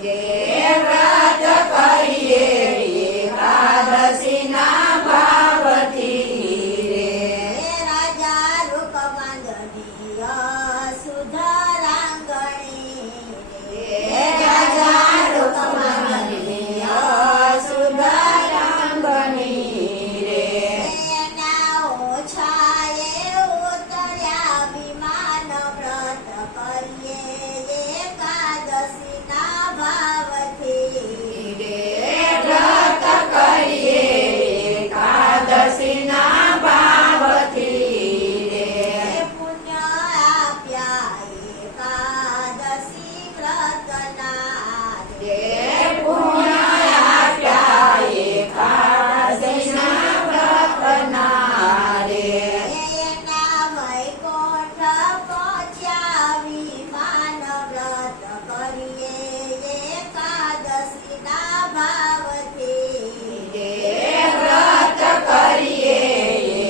રે વ્રત કરીએ એકાદશીના ભાવથી રે રાજા રૂકમંદની સુધરાંગણી રે રાજા રૂકમંદની સુધરાંગણી રે એના ઓછાએ ઉતર્યા વિમાન વ્રત કરીએ એકાદશીના ભાવથી રે વ્રત કરીએ એકાદશીના ભાવથી રે પુણ્ય આપ્યા એકાદશી વ્રતના રે પુણ્ય આપ્યા એકાદશીના વ્રતના રે એના વૈકુંઠ પહોંચ્યા વિમાન વ્રત કરીએ એકાદશીના ભાવથી રે વ્રત કરીએ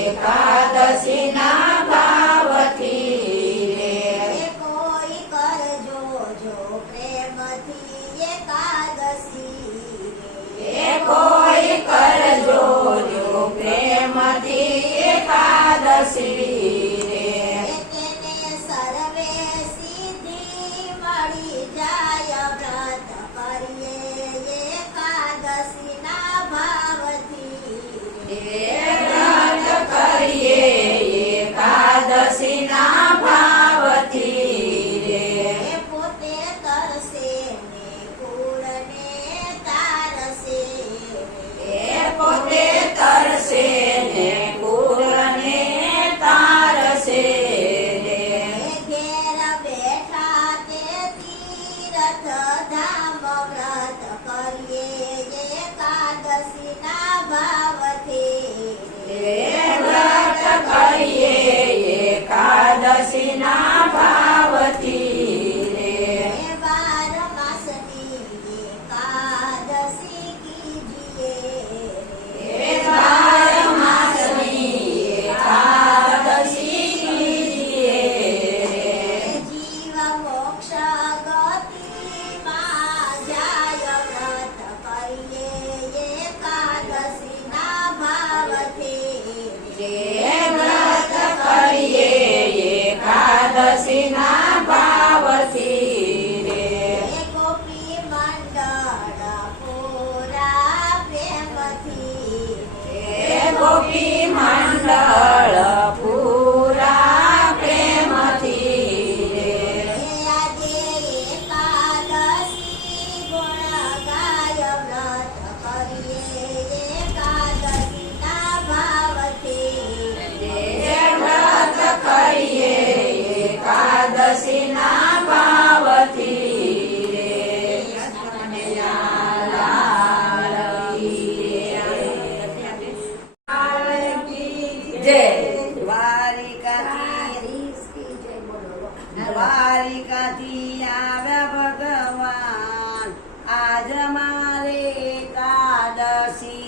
એકાદશીના ભાવથી રે કોઈ કરજો જો પ્રેમથી એકાદશી એ કોઈ કરજો જો પ્રેમથી એકાદશી રે તેને સર્વે સિદ્ધિ મળી જાય વ્રત કરીએ એકાદશીના ભાવથી રે વ્રત કરીએ એકાદશીના ભાવથી રે પોતે તરસે ને કુળને તારસે એ પોતે તરસે ને કુળને તારસે રે ઘેર બેઠા તે તીરથ ધામ વ્રત કરીએ એકાદશીના ભાવથી રે વ્રત કરીએ એકાદશીના ભાવથી રે બાર માસની એકાદશી કીજીએ એ 12 માસની એકાદશી કીજીએ રે જીવ મોક્ષ ગતિમાં જાય વ્રત કરીએ એકાદશીના ભાવથી રે વ્રત કરીએ એકાદશીના ભાવથી રે ગોપી મંડળ પૂરા પ્રેમથી એ ગોપી મંડળ પૂરા પ્રેમથી રે આજે એકાદશી ગુણ ગાય વ્રત કરીએ એકાદશીના ભાવથી રે વ્રત કરીએ એકાદશીના ભાવથી રે જય દ્વારિકાથી આવ્યા ભગવાન આજ મારે એકાદશી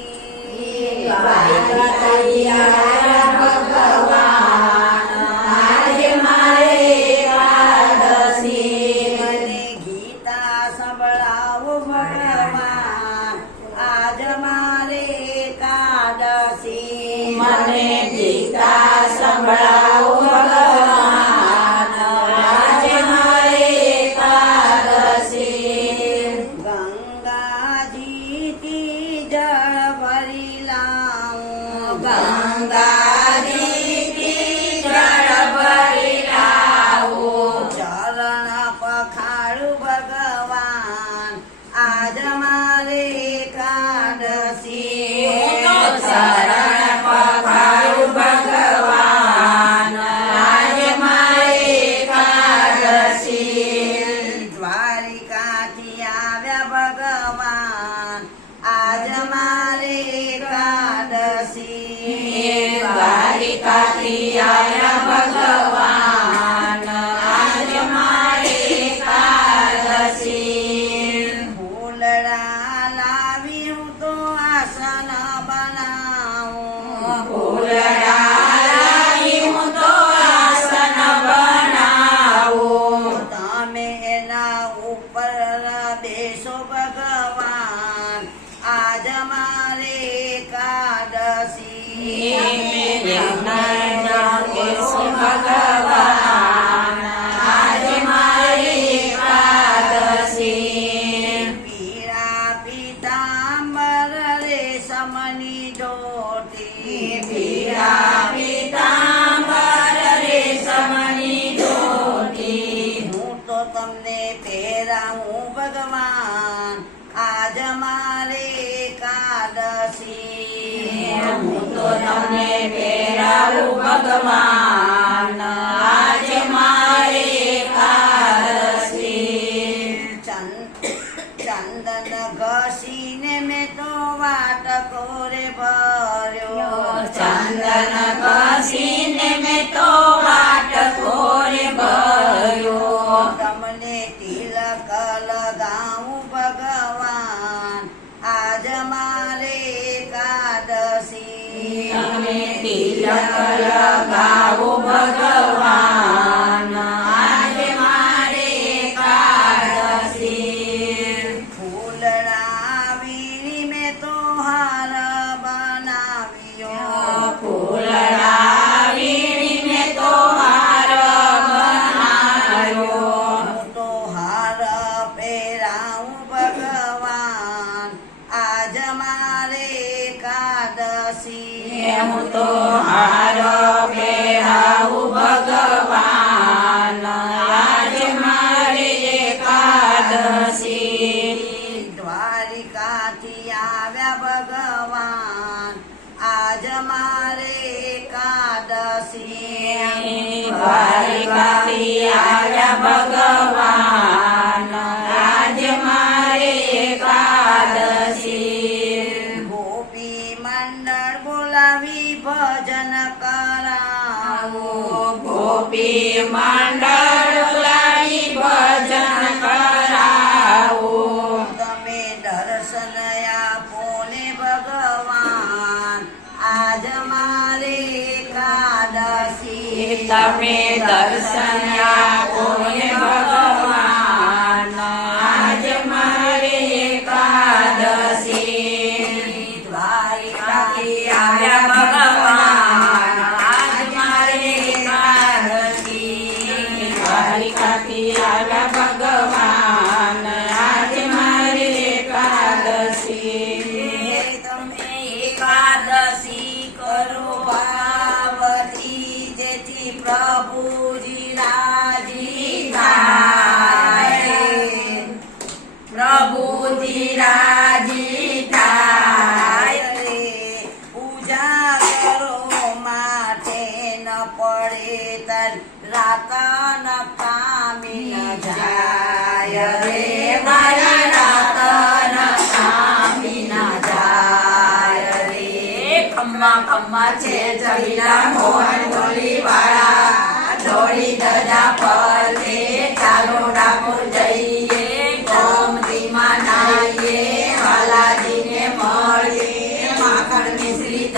દ્વારિકાથી આવ્યા ભગવાન આજે મારે એકાદશી મને ગીતા સંભળાવો ભગવાન આજ મારે એકાદશી મને ગીતા સંભળાવો ભગવાન આજે મારે એકાદશી ગંગાજીથી જળ ભરી લાવું ગંગાજીથી જળ ભરી લાવો ચરણ પખાડું ભગવાન આજ મારે એકાદશી શરણ પખાડું ભગવાન આજે મારે એકાદશી દ્વારિકાથી આવ્યા ભગવાન આજ મારે એકાદશી દ્વારિકાથી આવ્યા ભગવાન આજે મારે એકાદશી ફૂલડા લાવી હું તો આસન બનાવું ફૂલડા લાવી હું તો આસન બનાવું તમે એના ઉપર દેશો ભગવાન આજ મારે એકાદશી ભગવાન આજ મારી એકાદશી પીળા પીતાંબર રેશમની ધોતી પીળા પીતાંબર રેશમની ધોતી હું તો તમને પહેરાવું ભગવાન આજ મારે એકાદશી હું તો તમને પહેરાવું ભગવાન આજ મારી એકાદશી ચંદન ઘસીને મેં તો વાટકો રે ભર્યો ચંદન ઘસીને મેં તો વાટકો રે ભર્યો તમને તિલક લગાવું ભગવાન આજ મારે એકાદશી તમે તિલક લગાવો ભગવાન આજ મારી એકાદશી ફૂલડા વીણી મેં તો હાર બનાવ્યો ફૂલડા વીણી મેં તો હાર બનાવ્યો હું તો હાર પહેરાવું ભગવાન આજ મારે એકાદશી હું તો હાર પહેરાવું ભગવાન આજ મારી એકાદશી દ્વારિકાથી આવ્યા ભગવાન આજ મારે એકાદશી દ્વારિકાથી આવ્યા ભગવાન આજ મારી એકાદશી ગોપી મંડળ બોલાવી ભજન કરાવો ગોપી મંડળ બોલાવી ભજન કરાવો તમે દર્શન આપો ને ભગવાન આજ મારે એકાદશી તમે દર્શન આપો ને ભગવાન આજ મારી એકાદશી દ્વારિકાથી આવ્યા ભગવાન આજ મારી એકાદશી દ્વારિકાથી આવ્યા ભગવાન આજ મારી એકાદશી તમે એકાદશી કરો પાર્વતી જેથી પ્રભુજી રાજી થાય પ્રભુજી રાજી થાય રે પૂજા કરો માટે ન પડે તર રાત ન કામી ન જાય રે મારા રાતન કામી ના જાય રે ખમ્મા ખમ્મા છે જમીલા મોહન ગોલી વાળા દોડી દડા પર ચાલો ડાકોર જઈએ ગોમતીમાં નાહીએ વાલાજીને મળીએ માખણ મિશ્રી